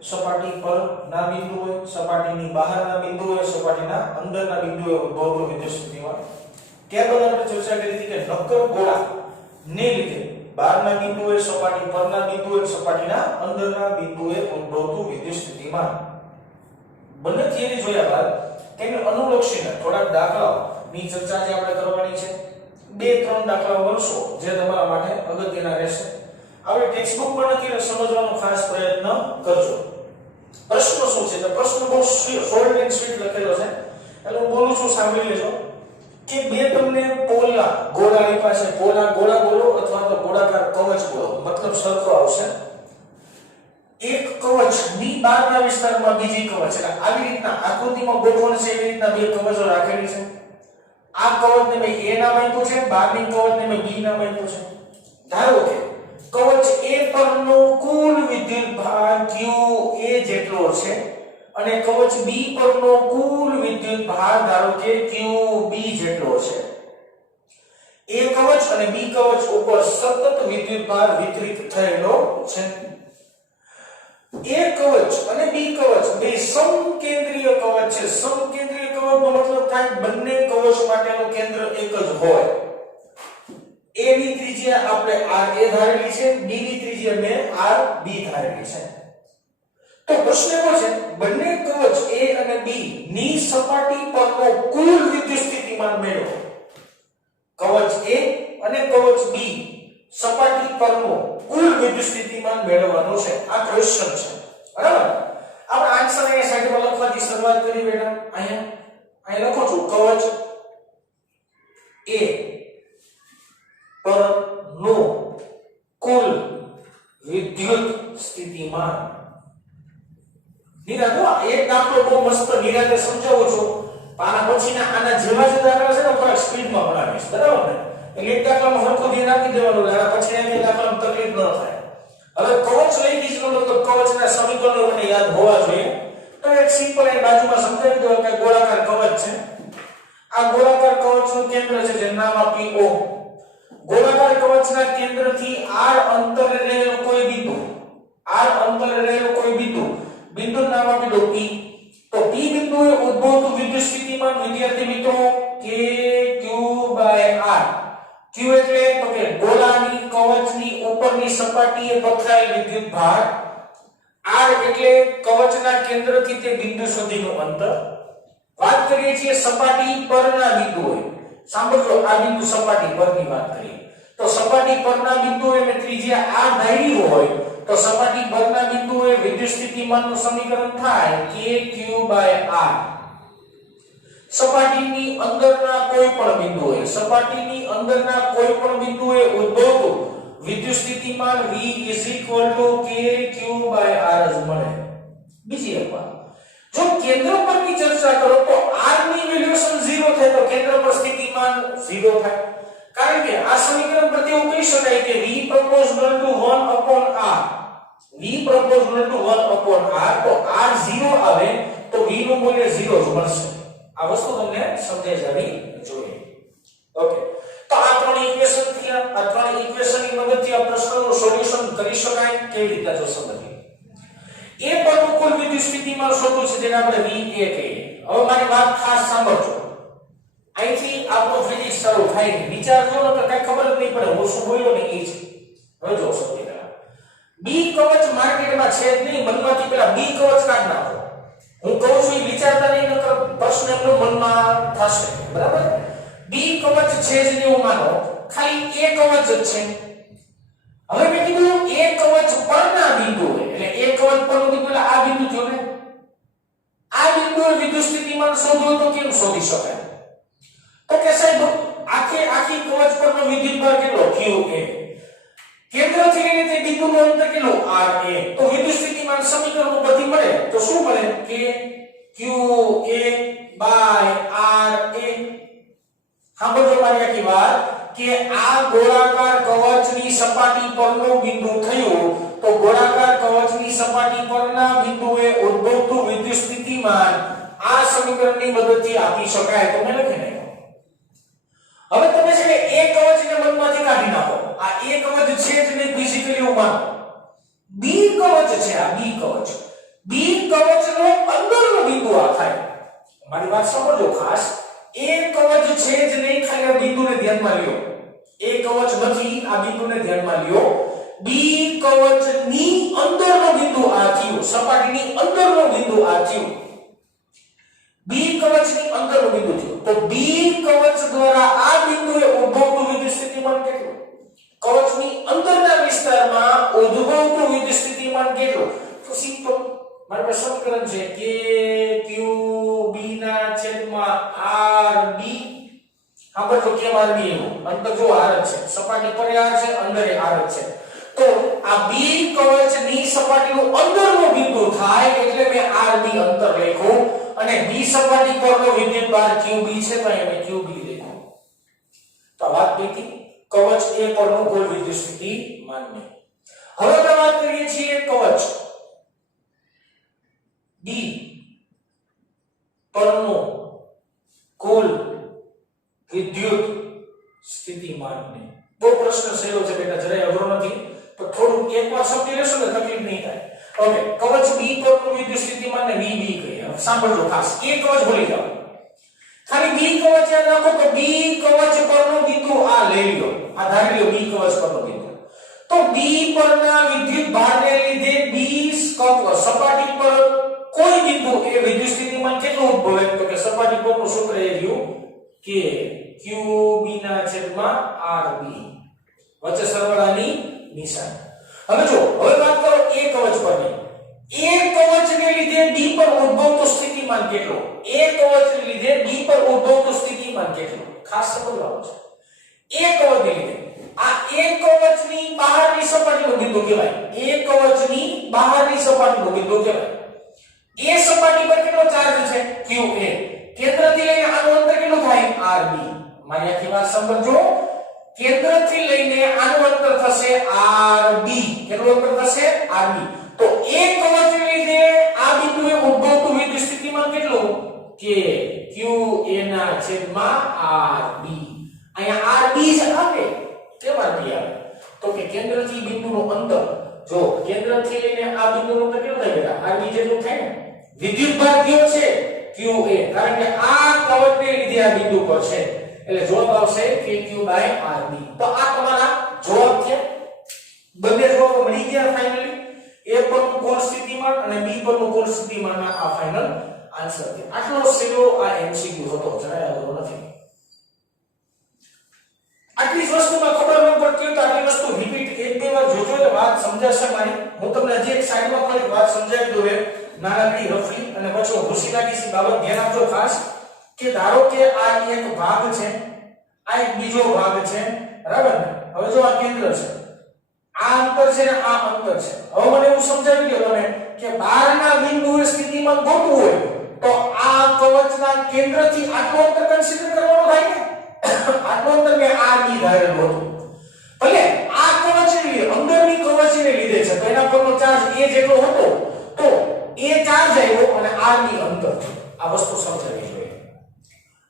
સપાટી પરના બિંદુએ, સપાટીની બહારના બિંદુએ, સપાટીના અંદરના બિંદુએ ઉદ્ભવતું વિદ્યુત સ્થિતિમાન. ત્યારબાદ આપણે ચર્ચા કરી હતી કે નક્કર ગોળા ને લીધે બહારના બિંદુએ, સપાટી પરના બિંદુએ, સપાટીના અંદરના બિંદુએ ઉદ્ભવતું વિદ્યુત સ્થિતિમાન. બંને થિયરી જોયા બાદ તેને અનુલક્ષીને થોડાક દાખલાઓની ચર્ચા જે આપણે કરવાની છે. 2-3 દાખલાઓ ગણશો જે તમારા માટે અગત્યના રહેશે. આપણે ટેક્સ્ટ બુક પર નથી સમજવાનો ખાસ પ્રયત્ન કરજો. પ્રશ્ન શું છે? તો પ્રશ્ન બહુ શોર્ટ એન્ડ સ્વીટ લખેલો છે, એટલે હું બોલું છું, સાંભળી લેજો. કે બે તમને પોલા ગોળા આપ્યા છે, પોલા ગોળા બોલો અથવા તો ગોળાકાર કવચ બોલો, મતલબ સરખો આવશે. એક કવચની બહારના વિસ્તારમાં બીજી કવચ, એટલે આવી રીતના આકૃતિમાં ગોઠવણ છે, એવી રીતના બે કવચો રાખેલી છે. આ કવચને મેં A નામ આપ્યું છે, બહારની કવચને મેં B નામ આપ્યું છે. ધારો કે કવચ A પરનો કુલ વિદ્યુત ભાર QA જેટલો છે અને કવચ B પરનો કુલ વિદ્યુત ભાર ધારો કે QB જેટલો છે. A કવચ અને B કવચ ઉપર સતત વિદ્યુત ભાર વિતરિત થયેલો છે. A કવચ અને B કવચ બે સમકેન્દ્રીય કવચ છે. સમકેન્દ્રીય કવચનો મતલબ થાય બંને કવચ માટેનું કેન્દ્ર એક જ હોય. A ની ત્રિજ્યા આપણે RA ધારેલી છે, B ની ત્રિજ્યા મેં RB ધારેલી છે. તો પ્રશ્ન એવો છે, બંને કવચ A અને B ની સપાટી પરનો કુલ વિદ્યુત સ્થિતિમાન મેળવો. કવચ A અને કવચ B સપાટી પરનો કુલ વિદ્યુત સ્થિતિમાન મેળવવાનું છે. આ ક્વેશ્ચન છે, બરાબર? આપણે આન્સર અહીંયા સાઈડમાં લખવાની શરૂઆત કરી બેટા. અહીં લખો છું કવચ A પરનો કુલ વિદ્યુત સ્થિતિમાન. નિરાતે એક દાખલો બહુ મસ્ત નિરાતે સમજાવું છું. આના પછીના આના જેવા જ દાખલા છે ને થોડા સ્પીડમાં ભણાવીશ, બરાબર ને? એટલે એક દાખલામાં હરખું ધ્યાન આપી દેવાનું, આના પછી એક દાખલામાં તકલીફ ન થાય. હવે કવચ લઈ દીધું તો કવચના સમીકરણો મને યાદ હોવા જોઈએ. તો એક સિમ્પલ એ બાજુમાં સમજાવી દો કે ગોળાકાર કવચ છે. આ ગોળાકાર કવચનું કેન્દ્ર છે જેનું નામ આપી O. ગોળાકાર કવચના કેન્દ્રથી r અંતરે રહેલું કોઈ બિંદુ, બિંદુનું નામ આપી દો P. તો P બિંદુએ ઉદ્ભવતું વિદ્યુત સ્થિતિમાન વિદ્યાર્થી મિત્રો KQ/R. Q એટલે તો કે ગોળાની કવચની ઉપરની સપાટીએ પથરાયેલ વિદ્યુત ભાર. R એટલે કવચના કેન્દ્રથી તે બિંદુ સુધીનું અંતર. વાત કરીએ છીએ સપાટી પરના બિંદુએ. સાંભળો, આ બિંદુ સપાટી પરની વાત કરીએ તો સપાટી પરના બિંદુએ મેં ત્રિજ્યા R ધારી હોય તો સપાટી પરના બિંદુએ વિદ્યુત સ્થિતિમાનનું સમીકરણ થાય KQ/R. સપાટીની અંદરના કોઈ પણ બિંદુએ ઉદ્ભવતું વિદ્યુત સ્થિતિમાન V KQ/R જ મળે. બીજી એક વાત, જો કેન્દ્ર પરની ચર્ચા કરો તો R ની વેલ્યુએશન 0 થાય તો કેન્દ્ર પર સ્થિતિમાન 0 થાય. કારણ કે આ સમીકરણ પરથી એવું કહી શકાય કે V proportional to 1/R. તો R 0 આવે તો V નું મૂલ્ય 0 જ મળશે. આ વસ્તુ તમને સમજાઈ જવી જોઈએ. ઓકે, તો આ ત્રણ ઇક્વેશન થયા. આ ત્રણ ઇક્વેશનની મદદથી આ પ્રશ્નનું સોલ્યુશન કરી શકાય. કેવી રીતે જો સમજીએ. A પરનું કુલ વિદ્યુત સ્થિતિમાન શોધવું છે જેને આપણે VA કહીએ. હવે મારી વાત ખાસ સાંભળજો. અહીંથી આપણો ફિઝિક્સ શરૂ થાય છે. વિચારજો ને તો કઈ ખબર જ નહીં પડે હું શું બોલ્યો ને એ છે. હવે જો સૌથી પહેલા B કવચ માર્કેટમાં છે જ નહીં. મનમાંથી પહેલા B કવચ કાઢ નાખો. હું કહું છું એ વિચારતા નહીં નકર પ્રશ્ન એમનો મનમાં થશે, બરાબર? B કવચ છે જ નહીં, હું માનો ખાલી A કવચ જ છે. હવે મેં કીધું A કવચ પરના બિંદુએ, એટલે A કવચ પરનું બિંદુ એટલે આ બિંદુ થયો ને. આ બિંદુએ વિદ્યુત સ્થિતિમાન શોધવું તો કેમ શોધી શકાય? તો કે સાહેબ આખી કવચ પરનો વિદ્યુત ભાર કેટલો? QA. કેન્દ્રથી લઈને તે બિંદુનું અંતર કેટલું? RA. તો વિદ્યુત સ્થિતિમાન સમીકરણ ઉપરથી મળે તો શું મળે? કે QA/RA. સાંભળજો મારી આખી વાત કે આ ગોળાકાર કવચની સપાટી પરનું બિંદુ થયું તો ગોળાકાર કવચની સપાટી પરના બિંદુએ ઉદ્ભવતું વિદ્યુત સ્થિતિમાન આ સમીકરણની મદદથી આપી શકાય. તો મેં લખી નાખ્યું. હવે તમે છે ને A કવચને મનમાંથી કાઢી નાખો. આ A કવચ છે જ નહીં ફિઝિકલી હું માનો. બી કવચ છે, આ બી કવચ, બી કવચનો અંદરનો બિંદુ આ થાય. મારી વાત સમજો ખાસ. એ કવચ છે જ નહીં, ખાલી આ બિંદુને ધ્યાનમાં લ્યો. એ કવચ નથી, આ બિંદુને ધ્યાનમાં લ્યો. બી કવચની અંદરનો બિંદુ આ થયો, સપાટીની અંદરનો બિંદુ આ થયો. બી કવચની અંદરનો બિંદુ થયો. તો બી કવચ દ્વારા આ બિંદુએ ઉદ્ભવતું વિદ્યુત સ્થિતિમાન કેટલું? કવચની અંદરના વિસ્તારમાં ઉદ્ભવતું વિદ્યુત સ્થિતિમાન કેટલું? તો સિમ્પલ મારી પાસે સમીકરણ છે કે ક્યુ બી ના છેદમાં આર બી. આ બધું કેમ આર બી એવું? અંતર જો આર જ છે, સપાટી પર આર છે, અંદર આર જ છે. તો આ બી કવચની સપાટીનું અંદરનો બિંદુ થાય એટલે મેં આર બી અંતર લખ્યું, અને બી સપાટી પરનો વિદ્યુત ભાર QB છે તો અહીં મેં QB લખ્યું. તો વાત થઈ કવચ એ પરનો કુલ વિદ્યુત સ્થિતિમાનની. હવે આપણે વાત કરીએ છીએ કવચ ડી પરનો કુલ વિદ્યુત સ્થિતિમાનની. બહુ પ્રશ્ન સહેલો છે બેટા, જરાય અઘરો નથી, તો થોડું એકવાર સમજી લેશો ને તકલીફ નહીં થાય. ઓકે, કવચ બી પરનું વિદ્યુત સ્થિતિમાનને VB કહીએ. સાંભળજો ખાસ, એ કવચ ભૂલી જાઓ, ખાલી બી કવચ યાદ રાખો. તો બી કવચ પરનો બિંદુ આ લઈ લો, આ ધારી લો બી કવચ પરનો બિંદુ. તો બી પરના વિદ્યુત ભારને લીધે બી સપાટી પર કોઈ બિંદુ એ વિદ્યુત સ્થિતિમાન કેટલું ઉદ્ભવે? તો કે સપાટી પરનું સૂત્ર એ રહ્યું કે QB ના છેદમાં RB, વચ્ચે સરવાળાની નિશાન. હવે જો, હવે વાત કરો એ કવચ પરની. એ કવચને લીધે બી પર ઉદ્ભવતું સ્થિતિમાન કેટલું? એ કવચને લીધે બી પર ઉદ્ભવતું સ્થિતિમાન કેટલું? ખાસ સમજવાનું છે. એ કવચને લીધે આ એક કવચની બહારની સપાટીનો બિંદુ કહેવાય. એક કવચની બહારની સપાટીનો બિંદુ કહેવાય. એ સપાટી પર કેટલો ચાર્જ છે? QA. કેન્દ્રથી લઈને આનું અંતર કેટલું થાય? RB. મારી આખી વાત સમજો. કેન્દ્રથી લઈને આનું અંતર થશે RB. કેટલું અંતર થશે? RB. તો એક કવચને લીધે આ બિંદુએ ઉદ્ભવતું વિદ્યુત સ્થિતિમાન કેટલું? કે QA ના છેદમાં RB. અહીંયા RB જ આવે, કેમાંથી આવે? તો કે કેન્દ્રથી બિંદુનું અંતર, જો કેન્દ્રથી લઈને આ બિંદુનું અંતર કેટલું થાય બેટા? RB જેટલું થાય ને. વિદ્યુત ભાર કયો છે? QA. કારણ કે આ કવચને લીધે આ બિંદુ પર છે, એટલે જવાબ આવશે KQ/RB. તો આ તમારા જવાબ છે. બંને જવાબ મળી ગયા ફાઇનલી. A પરનું કોણ સ્થિતિમાન અને B પરનું કોણ સ્થિતિમાનના આ ફાઇનલ આન્સર છે. આટલો સહેલો આ MCQ હતો, જરાય અઘરો નથી. આટલી વસ્તુમાં ખબર ન પડતી તો આટલી વસ્તુ રિપીટ એક બે વાર જોજો એટલે વાત સમજાશે મારી. હું તમને હજી એક સાઈડમાં ખાલી વાત સમજાવી દઉં નાનકડી રફલી, અને પછી ઘૂસી નાખીશ. બાબત ધ્યાન આપજો ખાસ કે ધારો કે આ એક ભાગ છે, આ એક બીજો ભાગ છે, બરાબર ને? હવે જો આ કેન્દ્ર છે, આ અંતર છે ને આ અંતર છે. હવે મને એવું સમજાવી દો તમે કે બહારના બિંદુએ સ્થિતિમાન ગોતવું હોય તો આ કવચના કેન્દ્રથી આટલું અંતર કન્સિડર કરવાનું થાય ને. આટલું અંતર મેં RB ધારેલું હતું. ભલે આ કવચની અંદરની કવચને લીધે છે તો એના પરનો ચાર્જ A જેટલો હતો, તો એ ચાર્જ આવ્યો અને RB અંતર. આ વસ્તુ સમજાવી જોઈએ.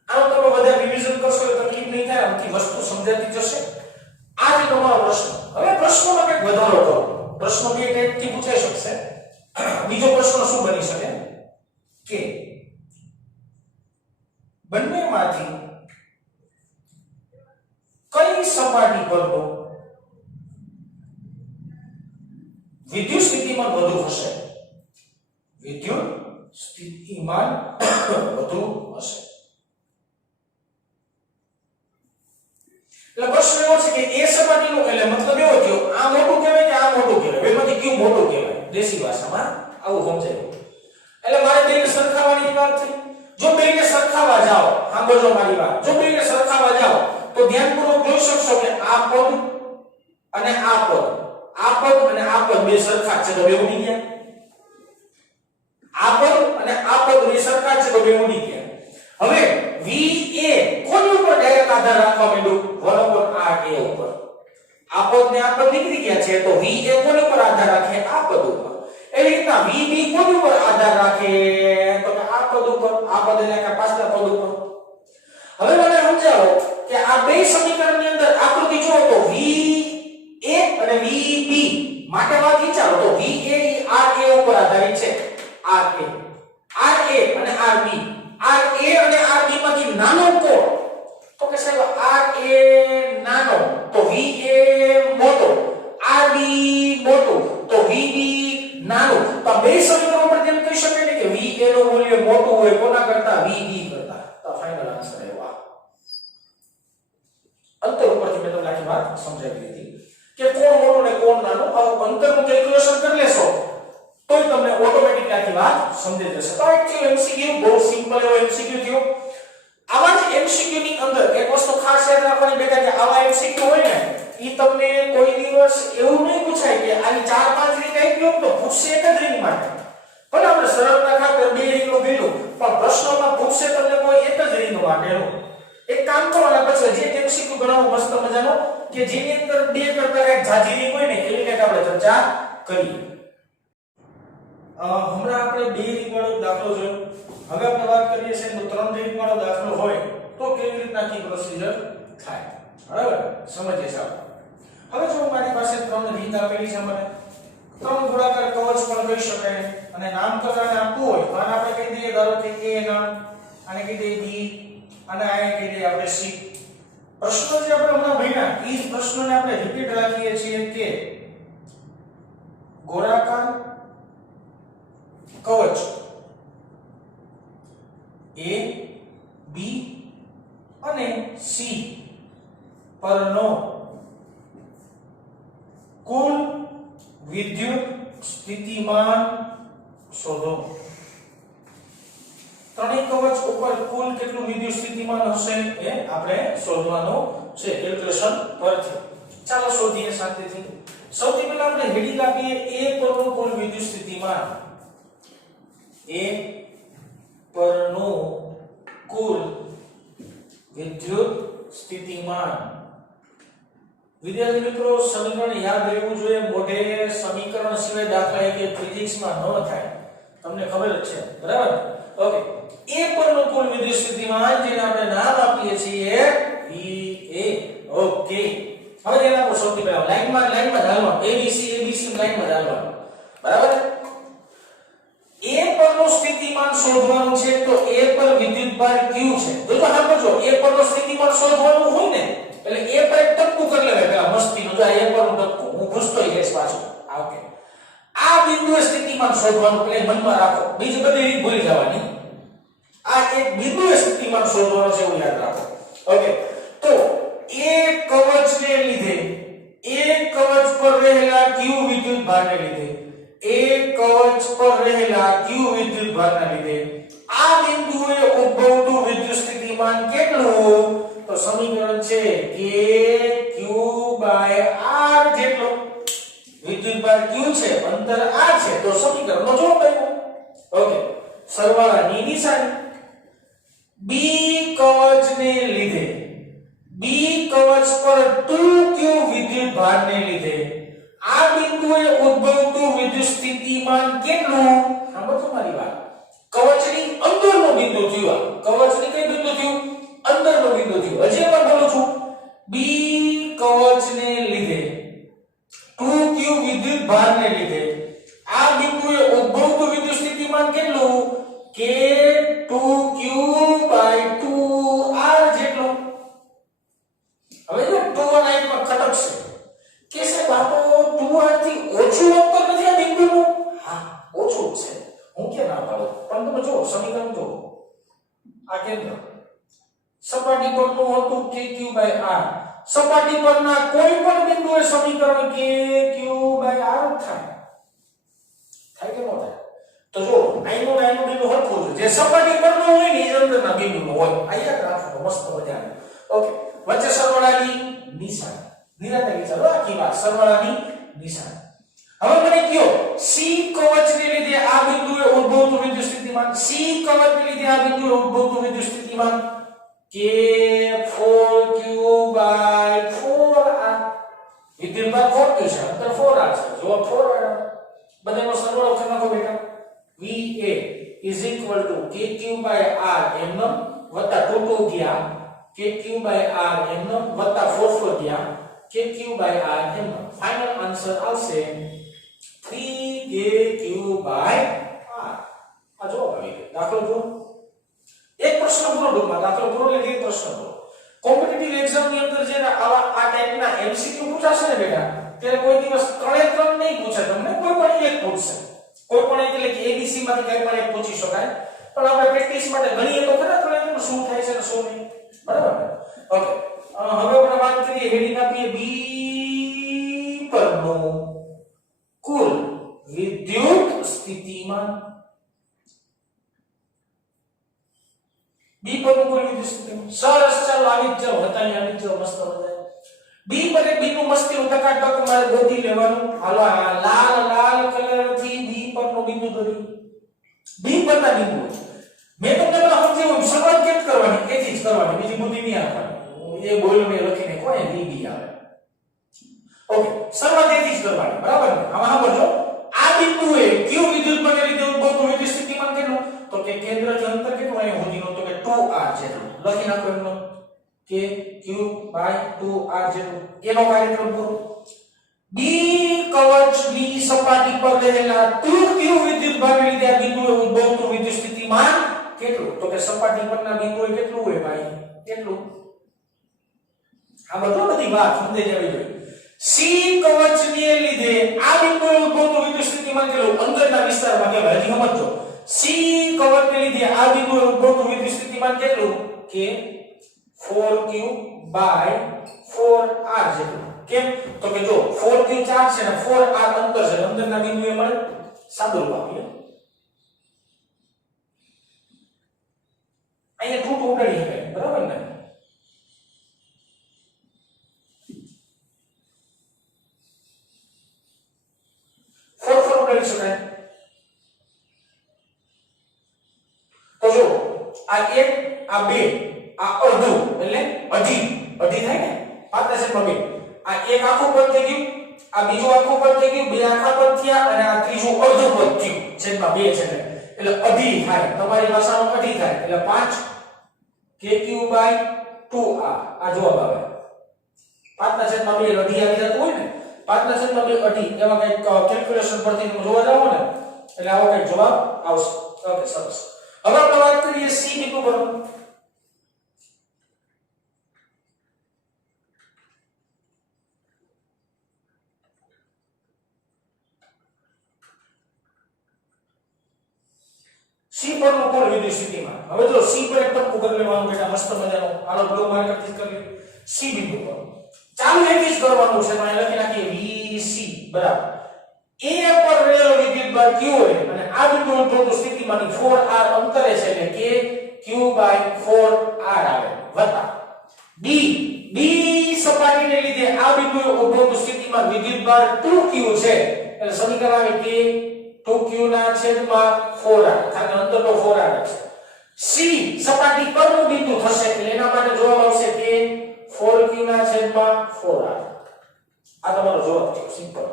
આમ તમે બધા રિવિઝન કરશો એટલે તકલીફ નહીં થાય, આમથી વસ્તુ સમજાતી જશે. આ છે તમારો પ્રશ્ન. હવે પ્રશ્નોમાં કંઈક વધારો કરો. પ્રશ્નો બે ટાઈપથી પૂછાઈ શકશે. બીજો પ્રશ્ન શું બની શકે કે બંનેમાંથી કઈ સપાટી પરનો વિદ્યુત સ્થિતિમાન વધુ હશે? વિદ્યુત સ્થિતિમાન વધુ હશે. એટલે પ્રશ્ન એવો છે કે એ સપાટીનો, એટલે મતલબ એવો થયો આ મોટું કહેવાય કે આ મોટું કહેવાય? બેમાંથી કયું મોટું કહેવાય? દેશી ભાષામાં આવું સમજાયું. એટલે મારે બેને સરખાવવાની વાત થઈ. જો બેને સરખાવવા જાઓ, સાંભળજો મારી વાત, જો બેને સરખાવવા જાઓ તો ધ્યાનપૂર્વક જોઈ શકશો કે આ પદ અને આ પદ, આ પદ અને આ પદ બે સરખા છે તો બે ઉડી ગયા. આ પદ અને આ પદ બે સરખા છે તો બે ઉડી ગયા. હવે VA કોની ઉપર ડાયરેક્ટ આધાર રાખવા માંડ્યો? 1/RA ઉપર. આ પદ ને આ પદ નીકળી ગયા છે તો VA કોની ઉપર આધાર રાખે? આ પદ ઉપર. એવી રીતના VB કોની ઉપર આધાર રાખે? તો કે આ પદ ઉપર, આ પદ એટલે કે પાછલા પદ ઉપર. હવે મને સમજાવો કે આ બે સમીકરણની અંદર આકૃતિ જુઓ તો VA અને VB માટે વાત વિચારો તો VA એ RA ઉપર આધારિત છે. RA અને RB, RA અને RB માંથી નાનો કોણ? તો કે સાહેબ RA નાનો તો VA મોટો, RB મોટો તો VB નાનો. તો બે સમીકરણો પર તેમ કહી શકાય ને કે VA નું મૂલ્ય મોટું હોય કોના કરતા? VB કરતા. તો ફાઇનલ આન્સર આવ્યો આ. અંતર ઉપરથી મેં તમને આખી વાત સમજાવી દીધી કે કોણ મોટો ને કોણ નાનો. આ અંતરનું કેલ્ક્યુલેશન કરી લેશો તોય તમને ઓટોમેટિક આખી વાત સમજી જશે. તો એકચ્યુઅલી MCQ બહુ સિમ્પલ એવો MCQ થયો. આવા જ MCQ ની અંદર એક વસ્તુ ખાસ યાદ રાખવાની બેટા કે આવા MCQ હોય ને ઈ તમને કોઈ દિવસ એવું નહીં પૂછાય કે આની 4-5 રીત આપી તો પૂછશે એક જ રીત માટે. ભલે આપણે સરળતા ખાતર બે રીતનું ભીલું પણ પ્રશ્નોમાં પૂછશે તમને કોઈ એક જ રીત માટેનું. એક કામ કરો અને પછી જે MCQ ગણાવો મસ્ત મજાનો કે જેની અંદર બે કરતા એક જાજી રીત હોય ને એની કંઈક આપણે ચર્ચા કરીએ. હમણાં આપણે બે રીત વાળો દાખલો જોયો. હવે આપણે વાત કરીએ છીએ તો ત્રણ રીત વાળો દાખલો હોય તો કેવી રીતના આખી પ્રોસિજર થાય. બરાબર સમજીએ સાહેબ. હવે જો મારી પાસે ત્રણ રીત આપેલી છે, મને ત્રણ ગોળાકાર કવચ પણ કહી શકાય અને નામકરણ આપવું હોય તો આને આપણે કહી દઈએ ધારો કે A નામ, આને કહી દઈએ B અને આને કહી દઈએ આપણે C. પ્રશ્નો જે આપણે હમણાં ભણ્યા એ જ પ્રશ્નોને આપણે રિપીટ રાખીએ છીએ કે ગોળાકાર કવચ A, B અને C પરનો કુલ વિદ્યુત સ્થિતિમાન શોધો. ત્રણેય કવચ ઉપર કુલ કેટલું વિદ્યુત સ્થિતિમાન હશે એ આપણે શોધવાનું છે કેલ્ક્યુલેશન પરથી. ચાલો શોધીએ શાંતિથી. સૌથી પહેલા આપણે હેડિંગ આપીએ A પરનું કુલ વિદ્યુત સ્થિતિમાન. A પરનું કુલ વિદ્યુત સ્થિતિમાન. વિદ્યાર્થી મિત્રો સમીકરણ યાદ રહેવું જોઈએ. મોઢે સમીકરણ સિવાય દાખલા કે ફિઝિક્સમાં ન થાય, તમને ખબર જ છે. બરાબર ઓકે. A પરનું કુલ વિદ્યુત સ્થિતિમાન જેને આપણે નામ આપીએ છીએ VA. ઓકે. હવે એના પર સૌથી પહેલા લાઈનમાં ચાલવાનું ABC લાઈનમાં ચાલવાનું. બરાબર. A પરનું સ્થિતિમાન શોધવાનું છે તો A પર વિદ્યુતભાર Q છે. તો સાંભળજો A પરનું સ્થિતિમાન શોધવાનું હોય ને એટલે A પર એક ટપકું કરી લેવાય પેલા મસ્તીનું. જો A પરનું ટપકું હું પૂછતો જઈશ પાછો. ઓકે. આ બિંદુએ સ્થિતિમાન શોધવાનું એટલે મનમાં રાખો. બીજી બધી રીત ભૂલી જવાની. આ એક બિંદુએ સ્થિતિમાન શોધવાનું છે એવું યાદ રાખો. ઓકે. તો A કવચને લીધે A કવચ પર રહેલા Q વિદ્યુતભારને લીધે A કવચ પર રહેલા Q વિદ્યુતભારના લીધે આ બિંદુએ ઉદ્ભવતું વિદ્યુત સ્થિતિમાન કેટલું? તો સમીકરણ છે કે Q R જેટલો વિદ્યુતભાર Q છે, અંતર R છે, તો સમીકરણનો જવાબ આવ્યો. ઓકે. સરવાળાની નિશાની. B કવચને લીધે B કવચ પર 2Q વિદ્યુતભારને લીધે આ બિંદુએ ઉદ્ભવતું વિદ્યુત સ્થિતિમાન કેટલું? સાંભળો મારી વાત. કવચની અંદરનો બિંદુ થયું. કવચની કઈ બિંદુ થયું? અંદરનો બિંદુ થયું. હજી એકવાર બોલું છું. B કવચને લીધે 2Q વિદ્યુતભારને લીધે આ બિંદુએ ઉદ્ભવતું વિદ્યુત સ્થિતિમાન કેટલું? કે 2Q 2R જેટલું. હવે જો 2 અને 8 માં ખટકશે કે સાહેબ આ તો 2R થી ઓછું અંતર નથી આ બિંદુનું. હા ઓછું છે, હું કે ના પાડું, પણ તમે જો સમીકરણ જો આ કેન્દ્ર સપાટી પરનું હતું KQ/R. સપાટી પરના કોઈ પણ બિંદુએ સમીકરણ KQ/R થાય કે ન થાય? તો જો આઈનું બિંદુ હરખું છે. જે સપાટી પરનું હોય ને એ અંદરના બિંદુનું હોય. આ યાદ રાખો મસ્ત મજાનું. ઓકે. વચ્ચે સરવાળાની નિશાની. નિરાતે વિચારો આખી વાત સરવાળાની નિશાની. હવે મને કયો C કવચને લીધે આ બિંદુએ ઉદ્ભવતું વિદ્યુત સ્થિતિમાન. C કવચને લીધે આ બિંદુએ ઉદ્ભવતું વિદ્યુત સ્થિતિમાન K4Q/4R. વિદ્યુતભાર 4Q છે, અંતર 4R છે. જો 4R બધાનો સરવાળો કરી નાખો બેટા. VA KQ/R એમનો વત્તા 2 ગયા KQ/R એમનો વત્તા 4 ગયા KQ/R એમનો. ફાઇનલ આન્સર આવશે kq/r આ જો આવી ગયો દાખલો જો એક પ્રશ્ન પૂરો ડૂબમાં દાખલો પૂરો એટલે એક પ્રશ્ન પૂરો કોમ્પિટિટિવ એક્ઝામ ની અંદર જે આવા આ ટાઈપના એમસીક્યુ પૂછાશે ને બેટા ત્યારે કોઈ દિવસ 3 નહીં પૂછે તમને કોઈ પણ એક પૂછશે કોઈ પણ એટલે કે એબીસી માંથી કંઈ પણ એક પૂછી શકાય પણ આપણે પ્રેક્ટિસ માટે ગણીએ તો ખરા 3 શું થાય છે ને શું નહીં બરાબર ઓકે હવે આપણે વાત કરીએ હેડિંગ આપીએ બી પરનો કુલ વિદ્યુત સ્થિતિમાન બી પરનો કુલ વિદ્યુત સ્થિતિમાન સરસ ચાલો આવી જ જાવ હતા આવી જ જાવ મસ્ત બધા બી પર બી નું મસ્તી ટકાટક મારે ગોતી લેવાનું હાલો લાલ લાલ કલર થી બી પરનો બિંદુ દોરી બી પરના બિંદુ મેં તમને સમજાવ્યું શરૂઆત કેમ કરવાની એથી જ કરવાની બીજી બુદ્ધિ નહીં આપવાની એ બોલ મે લખીને કોને બી આવે ઓકે શરૂઆત એથી જ કરવાની બરાબર ને આમાં સાંભળજો આ બિંદુએ કયું વિદ્યુત બને લીધે ઉદ્ભવતું વિદ્યુત સ્થિતિમાન કેટલું તો કે કેન્દ્રથી અંતર કેટલું અહીં સુધીનું તો કે 2r જેટલું લખી નાખો એમનો કે q/2r જેટલું એનો કાર્યક્રમ પૂરો બી કવચ બી સપાટી પર રહેલા 2q વિદ્યુત ભાગને લીધે આ બિંદુએ ઉદ્ભવતું વિદ્યુત સ્થિતિમાન કેટલું તો કે સપાટી પરના બિંદુએ કેટલું હોય ભાઈ કેટલું આ બધી વાત સમજાઈ જવી જોઈએ સી કવચને લીધે આ બિંદુએ ઉદ્ભવતું વિદ્યુત સ્થિતિમાન કેટલું અંદરના વિસ્તારમાં કહેવાય હજી સમજો સી કવચને લીધે આ બિંદુએ ઉદ્ભવતું વિદ્યુત સ્થિતિમાન કેટલું કે 4q/4r જેટલું કેમ તો કે જો 4q ચાર્જ છે ને 4r અંતર છે અંદરના બિંદુએ મળે સાદુરૂપ આપીએ અહીંયા ટૂટ ઉડાડી શકાય બરાબર ને 4 ઉડાડી શકાય તો જો આ 1 આ 2 આ અડધું એટલે અઢી થાય ને 5/2 આ એક આખું પદ થઈ ગયું આ બીજું આખું પદ થઈ ગયું બે આખા પદ થયા અને આ ત્રીજું અડધું પદ થયું છેદમાં 2 છે એટલે અઢી થાય તમારી ભાષામાં અઢી થાય એટલે 5 kq/2r આ જવાબ આવે 5/2 અઢી આવી જતું હોય ને 5/2 અઢી એવા કંઈક કેલ્ક્યુલેશન પરથી તમે જોવા જાવ ને એટલે આવો કંઈક જવાબ આવશે ઓકે સરસ હવે આપણે વાત કરીએ સી બિંદુ પર સી પરનું કુલ વિદ્યુત સ્થિતિમાન હવે જો સી પર એક ટપકું કરી લેવાનું બેટા મસ્ત મજાનો આલો બ્લુ માર્કરથી કરી સી બિંદુ પર ચાલુ એથી જ કરવાનું છે મને લખી નાખીએ VC બરાબર A પર રહેલો વિદ્યુત ભાર Q હોય અને આ બિંદુ ઉદ્ભવતું સ્થિતિમાન 4r અંતરે છે એટલે કે q/4r આવે વત્તા D સપાટીને લીધે આ બિંદુ ઉદ્ભવતું સ્થિતિમાન વિદ્યુત ભાર 2q છે એટલે સમીકરણ આવે કે 2q ના છેદમાં 4r કારણ કે અંતર તો 4r છે C સપાટી પરનું બિંદુ થશે એટલે એના માટે જવાબ આવશે કે 4q ના છેદમાં 4r આ તમારો જવાબ છે સિમ્પલ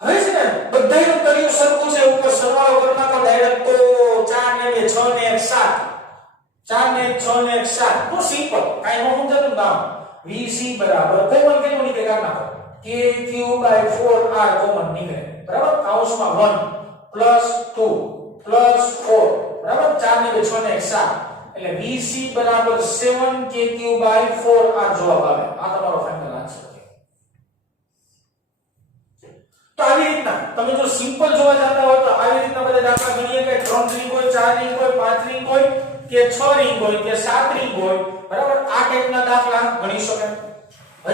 હવે છે ને બધાયનું કર્યું સરખું છે ઉપર સરવાળો કરી નાખો ડાયરેક્ટ તો 4 ને 2 6 ને 1 7 4 ને 1 6 ને 1 7 તો સિમ્પલ કાઈ નો સમજાતું નામ VC બરાબર કોમન કેટલું નીકળે કાઢ નાખો kq/4r કોમન નીકળે બરાબર કૌંસમાં 1 + 2 + 4 બરાબર 4 ને 2 6 ને 1 7 એટલે VC બરાબર 7 kq/4r જવાબ આવે આ તમારો ફાઇનલ આન્સર છે તો આવી રીતના તમે જો સિમ્પલ જોવા જતા હો તો આવી રીતના બધા દાખલા ગણીએ કે 3 રિંગ હોય 4 રિંગ હોય 5 રિંગ હોય કે 6 રિંગ હોય કે 7 રિંગ હોય બરાબર આ ટાઈપના દાખલા ગણી શકાય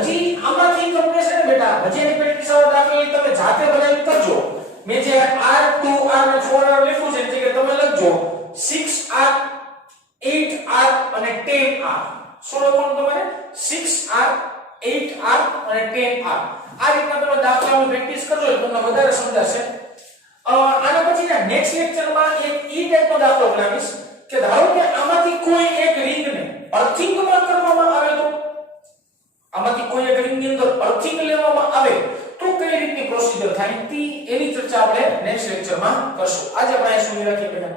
હજી આમાંથી તમને છે ને બેટા હજી એક પ્રેક્ટિસ આવો દાખલા તમે જાતે બનાવી કરજો મેં જે r2r અને 4r લખ્યું છે જે કે તમે લખજો 6r 8r અને 10r શું લખવાનું તમારે 6r 8r અને 10r આ રીતના તમે દાખલાની પ્રેક્ટિસ કરજો એટલે તમને વધારે સમજાશે આના પછી ના નેક્સ્ટ લેક્ચરમાં એક ટાઈપનો દાખલો બનાવીશ કે ધારો કે આમાંથી કોઈ એક રિંગને અર્થિંગમાં કરવામાં આવે તો આમાંથી કોઈ એક રિંગની અંદર અર્થિંગ લેવામાં આવે તો કઈ રીતની પ્રોસિજર થાય એની ચર્ચા આપણે નેક્સ્ટ લેક્ચરમાં કરશું આજે આપણે શું રાખીએ બેટા